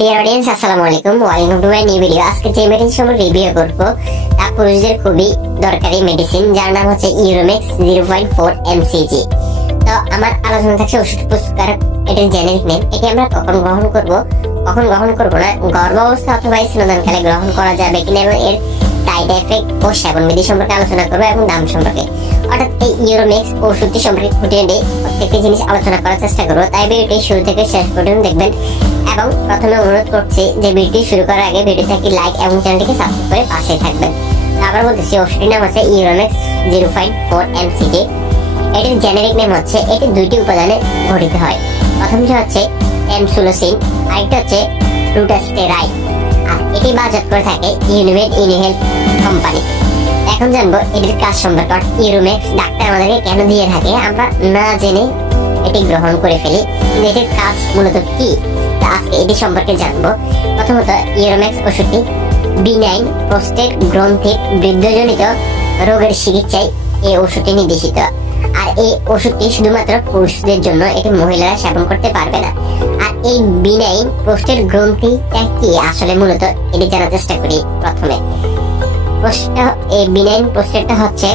Dear audience, আসসালামু আলাইকুম, welcome to my new video. আজকে যে মেডিসিন সম্পর্কে রিভিউ করব তা পুরুষদের খুবই দরকারি মেডিসিন, যার নাম হচ্ছে ইউরোমেক্স 0.4 mcg। তো আমার আলোচনা থাকছে ওষুধ পুরস্কার, এটার জেনেরিক নেম। এটি আমরা কখন গ্রহণ করব না, গর্ভাবস্থা অথবা স্তনদানকালে গ্রহণ করা যাবে কিনা এবং এর সাইড এফেক্ট ও সেবন বিধি সম্পর্কে আলোচনা করবো এবং দাম সম্পর্কে। অর্থাৎ এই ইউরোমেক্স ওষুধটি সম্পর্কে খুঁটিয়ে প্রত্যেকটি জিনিস আলোচনা করার চেষ্টা করবো, তাই ভিডিওটি শুরু থেকে শেষ পর্যন্ত দেখবেন। এবং প্রথমে অনুরোধ করছি যে ভিডিওটি শুরু করার আগে ভিডিওতে একটি লাইক এবং চ্যানেলটিকে সাবস্ক্রাইব করে পাশেই থাকবেন। আবার বলতেছি, ওষুধটির নাম হচ্ছে ইউরোমেক্স 0.4 mcg। এটির জেনেরিক নেম হচ্ছে, এটি দুইটি উপাদানে গঠিত হয়। প্রথমটি হচ্ছে টেমসুলোসিন, আরেকটি হচ্ছে রুটাস্টেরাইড, আর এটি বাজার করে থাকে ইউনিমেড ইনহেলথ কোম্পানি। এখন জানবো এটির কাজ সম্পর্কে। ইউরোমেক্স ডাক্তার আমাদেরকে কেন দিয়ে থাকে, আমরা না জেনে এটি গ্রহণ করে ফেলি, কিন্তু এটির কাজ মূলত কি আজকে এটি সম্পর্কে জানবো। প্রথমত, ইউরোমেক্স ওষুধটি বিনাইন প্রোস্টেট গ্রন্থির বৃদ্ধজনিত রোগের চিকিৎসায় এই ওষুধটি নির্দেশিত। আর এই ওষুধটি শুধুমাত্র পুরুষদের জন্য, এটি মহিলারা সেবন করতে পারবে না। আর এই বিনাইন প্রোস্টেট গ্রন্থিটা কি আসলে, মূলত এটি জানার চেষ্টা করি। প্রথমে এই বিনাইন প্রোস্টেটটা হচ্ছে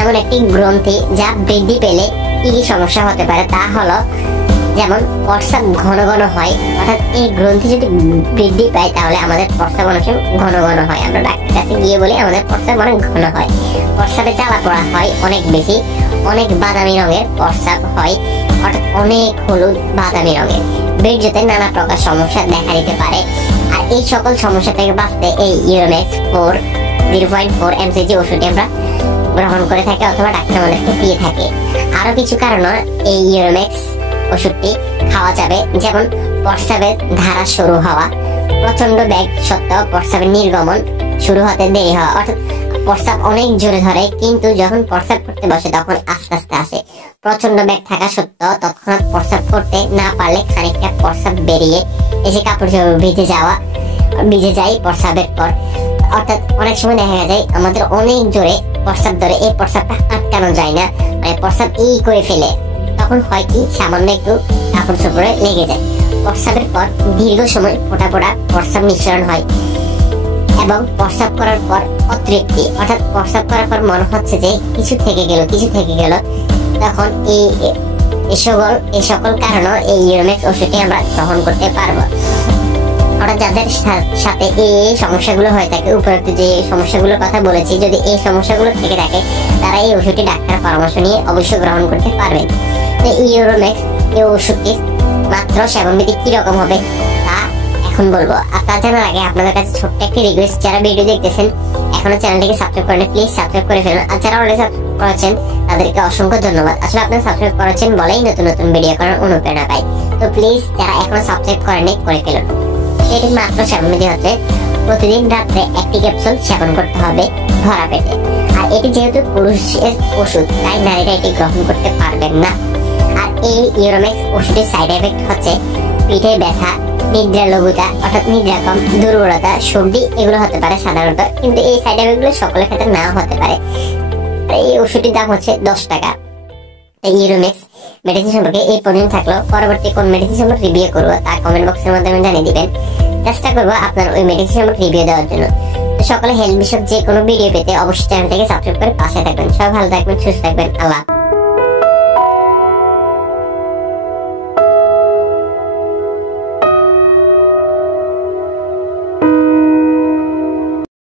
এমন একটি গ্রন্থি যা বৃদ্ধি পেলে কি কি সমস্যা হতে পারে, তা হলো যেমন প্রস্রাব ঘন ঘন হয়। অর্থাৎ এই গ্রন্থি যদি বৃদ্ধি পায় তাহলে আমাদের প্রস্রাব অনেক ঘন ঘন হয়। আমরা ডাক্তারের কাছে গিয়ে বলি আমাদের প্রস্রাব অনেক ঘন হয়, প্রস্রাবে জ্বালা পড়া হয় অনেক বেশি, অনেক বাদামি রঙের প্রস্রাব হয়, অর্থাৎ অনেক হলুদ বাদামি রঙের। বীর্যতে নানা প্রকার সমস্যা দেখা দিতে পারে। আর এই সকল সমস্যা থেকে বাঁচতে এই ইউরোমেক্স 0.4 mcg ওষুধটি আমরা গ্রহণ করে থাকি অথবা ডাক্তার আমাদেরকে দিয়ে থাকে। আরো কিছু কারণ এই ইউরোমেক্স ওষুধটি খাওয়া যাবে, যেমন প্রস্রাবের ধারা শুরু হওয়া, প্রচন্ড বেগ সত্ত্বেও প্রস্রাবের নির্গমন শুরু হতে দেরি হওয়া। অর্থাৎ প্রস্রাব অনেক জোরে ধরে, কিন্তু যখন প্রস্রাব করতে বসে তখন আস্তে আস্তে আসে। প্রচন্ড বেগ থাকা সত্ত্বেও তৎক্ষণাৎ প্রস্রাব করতে না পারলে খানিকটা প্রস্রাব বেরিয়ে এসে কাপড় চোপড় ভিজে যায় প্রস্রাবের পর। অর্থাৎ অনেক সময় দেখা যায় আমাদের অনেক জোরে প্রস্রাব ধরে, এই প্রস্রাবটা আটকানো যায় না, মানে প্রস্রাব করে ফেলে। তখন হয় কি, সামান্য একটু কাপড় চোপড়ে লেগে যায়। প্রস্রাবের পর দীর্ঘ সময় ফোটা প্রস্রাব মিশ্রণ হয় এবং প্রস্রাব করার পর অতৃপ্তি, অর্থাৎ প্রস্রাব করার পর মনে হচ্ছে যে কিছু থেকে গেল। তখন এই সকল কারণে এই ইউরোমেক্স ওষুধটি আমরা গ্রহণ করতে পারবো। অর্থাৎ যাদের সাথে এই সমস্যাগুলো হয়ে থাকে, উপরোক্ত যে সমস্যাগুলোর কথা বলেছি, যদি এই সমস্যাগুলো থেকে থাকে তারা এই ওষুধটি ডাক্তার পরামর্শ নিয়ে অবশ্যই গ্রহণ করতে পারবেন। তো ইউরোমেক্স এই ওষুধটির মাত্র সেবনবিধি কিরকম হবে তা এখন বলবো। আর তা জানার আগে আপনাদের কাছে ছোট্ট একটি রিকোয়েস্ট, যারা ভিডিও দেখতেছেন এখনো চ্যানেলটিকে সাবস্ক্রাইব করেন, প্লিজ সাবস্ক্রাইব করে ফেলুন। আর যারা অলরেডি সাবস্ক্রাইব করেছেন তাদেরকে অসংখ্য ধন্যবাদ। আসলে আপনারা সাবস্ক্রাইব করেছেন বলেই নতুন ভিডিও করার অনুপ্রেরণা পাই। তো প্লিজ যারা এখনো সাবস্ক্রাইব করেননি করে ফেলুন। এটির মাত্র সেবনবিধি হচ্ছে প্রতিদিন রাত্রে একটি ক্যাপসুল সেবন করতে হবে ভরা পেটে। আর এটি যেহেতু পুরুষের ওষুধ, তাই নারীরা এটি গ্রহণ করতে পারবেন না। আর এই ইউরোমেক্স ওষুধের সাইড এফেক্ট হচ্ছে পিঠে ব্যথা, নিদ্রা লঘুতা, অর্থাৎ নিদ্রা কম, দুর্বলতা, সর্দি, এগুলো হতে পারে সাধারণত, কিন্তু এই সাইড এফেক্ট গুলো সকলের ক্ষেত্রে নাও হতে পারে। এই ওষুধটির দাম হচ্ছে 10 টাকা। এই ইউরোমেক্স মেডিসিন সম্পর্কে এই পর্যন্ত থাকলো। পরবর্তী কোন মেডিসিন সম্পর্কে রিভিউ করবো তা কমেন্ট বক্সের মাধ্যমে জানিয়ে দিবেন। চেষ্টা করবো আপনার ওই মেডিসিন সম্পর্কে রিভিউ দেওয়ার জন্য। তো সকলে হেলথ বিষয়ক যে কোনো ভিডিও পেতে অবশ্যই চ্যানেলটাকে সাবস্ক্রাইব করে পাশে থাকবেন। সবাই ভালো থাকবেন, সুস্থ থাকবেন। আল্লাহ।